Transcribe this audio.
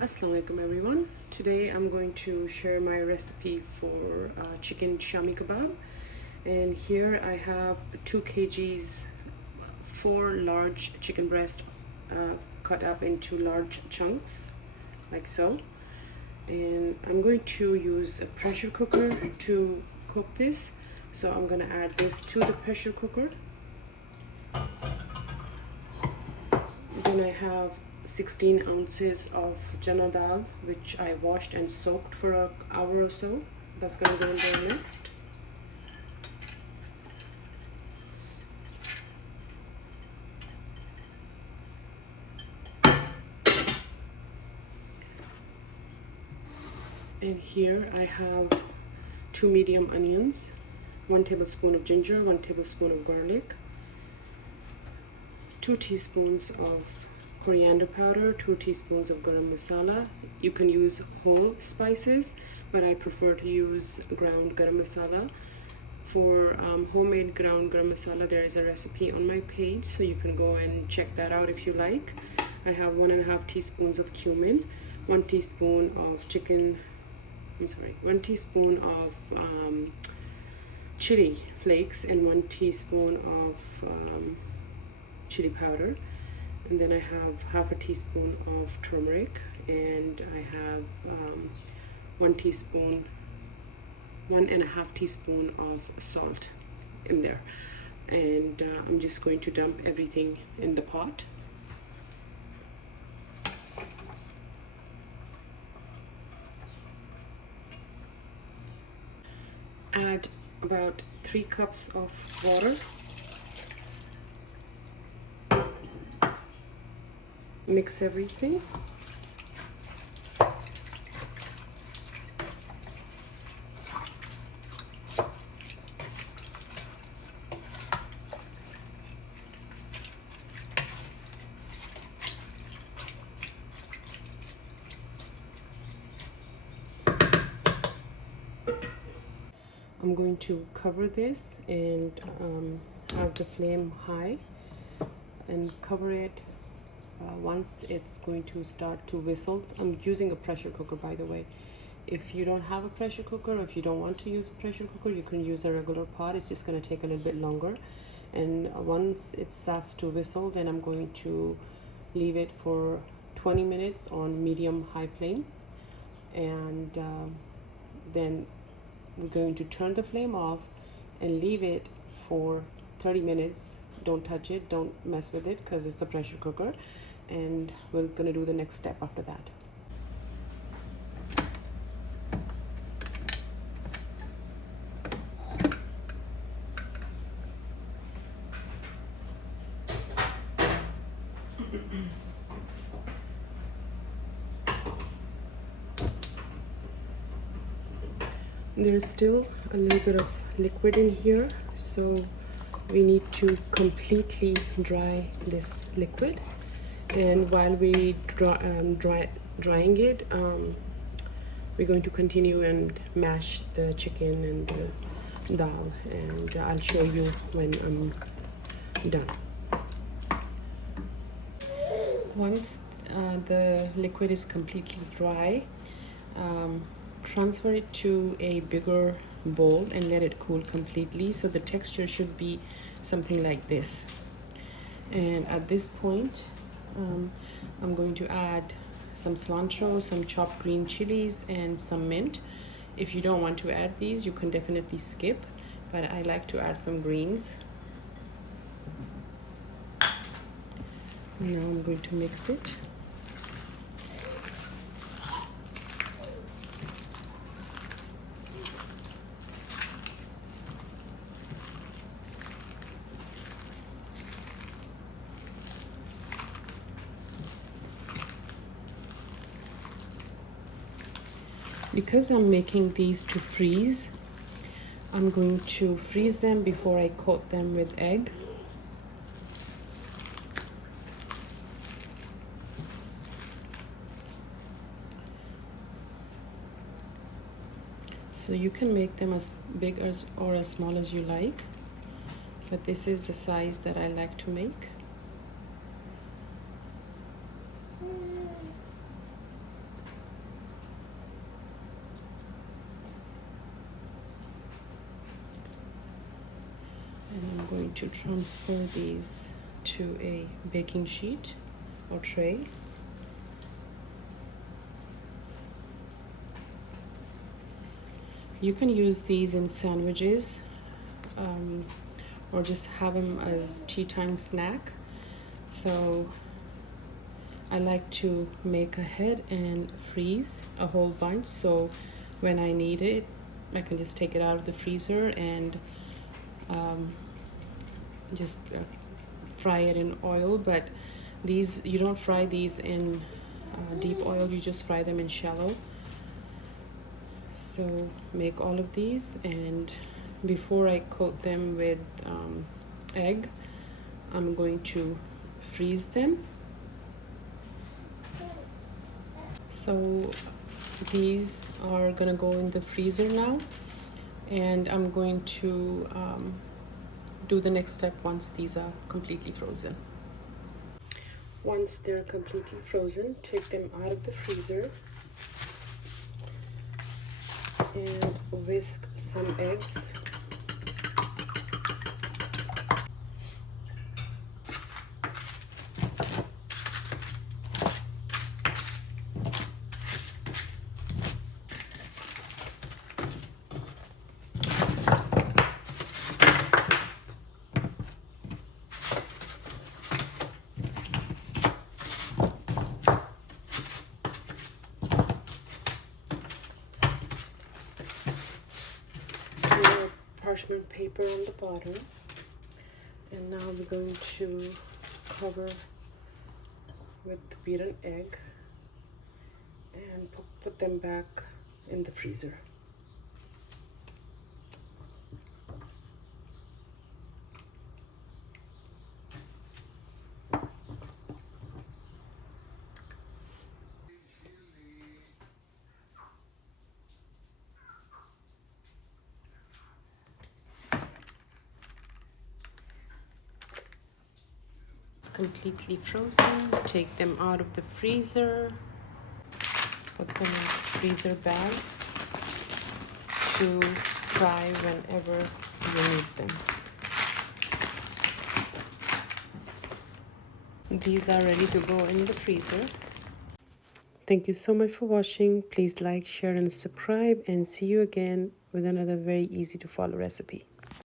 Assalamualaikum everyone. Today I'm going to share my recipe for chicken Shami kabab, and here I have 2 kgs 4 large chicken breast cut up into large chunks like so, and I'm going to use a pressure cooker to cook this. So I'm going to add this to the pressure cooker. Then I have 16 ounces of chana dal, which I washed and soaked for an hour or so. That's going to go in there next. And here I have 2 medium onions, 1 tablespoon of ginger, 1 tablespoon of garlic, 2 teaspoons of coriander powder, 2 teaspoons of garam masala. You can use whole spices, but I prefer to use ground garam masala. For homemade ground garam masala, there is a recipe on my page, so you can go and check that out if you like. I have 1.5 teaspoons of cumin, 1 teaspoon of 1 teaspoon of chili flakes, and 1 teaspoon of chili powder. And then I have half a teaspoon of turmeric, and I have 1.5 teaspoon of salt in there. And I'm just going to dump everything in the pot. Add about 3 cups of water. Mix everything. I'm going to cover this and have the flame high and cover it. Once it's going to start to whistle, I'm using a pressure cooker, by the way. If you don't have a pressure cooker, or if you don't want to use a pressure cooker, you can use a regular pot. It's just going to take a little bit longer. And once it starts to whistle, then I'm going to leave it for 20 minutes on medium-high flame. And then we're going to turn the flame off and leave it for 30 minutes. Don't touch it, don't mess with it, because it's a pressure cooker. And we're going to do the next step after that. There's still a little bit of liquid in here, so we need to completely dry this liquid. And while we drying it, we're going to continue and mash the chicken and the dal, and I'll show you when I'm done. Once the liquid is completely dry, transfer it to a bigger bowl and let it cool completely. So the texture should be something like this. And at this point, I'm going to add some cilantro, some chopped green chilies, and some mint. If you don't want to add these, you can definitely skip, but I like to add some greens. Now I'm going to mix it. Because I'm making these to freeze, I'm going to freeze them before I coat them with egg. So you can make them as big as or as small as you like, but this is the size that I like to make. to transfer these to a baking sheet or tray. You can use these in sandwiches, or just have them as tea time snack. So I like to make ahead and freeze a whole bunch, so when I need it I can just take it out of the freezer and just fry it in oil. But these, you don't fry these in deep oil, you just fry them in shallow. So make all of these, and before I coat them with egg, I'm going to freeze them. So these are gonna go in the freezer now, and I'm going to do the next step once these are completely frozen. Once they're completely frozen, take them out of the freezer and whisk some eggs. Parchment paper on the bottom, and now we're going to cover with the beaten egg and put them back in the freezer. Completely frozen, take them out of the freezer, put them in freezer bags to fry whenever you need them. These are ready to go in the freezer. Thank you so much for watching. Please like, share and subscribe, and see you again with another very easy to follow recipe.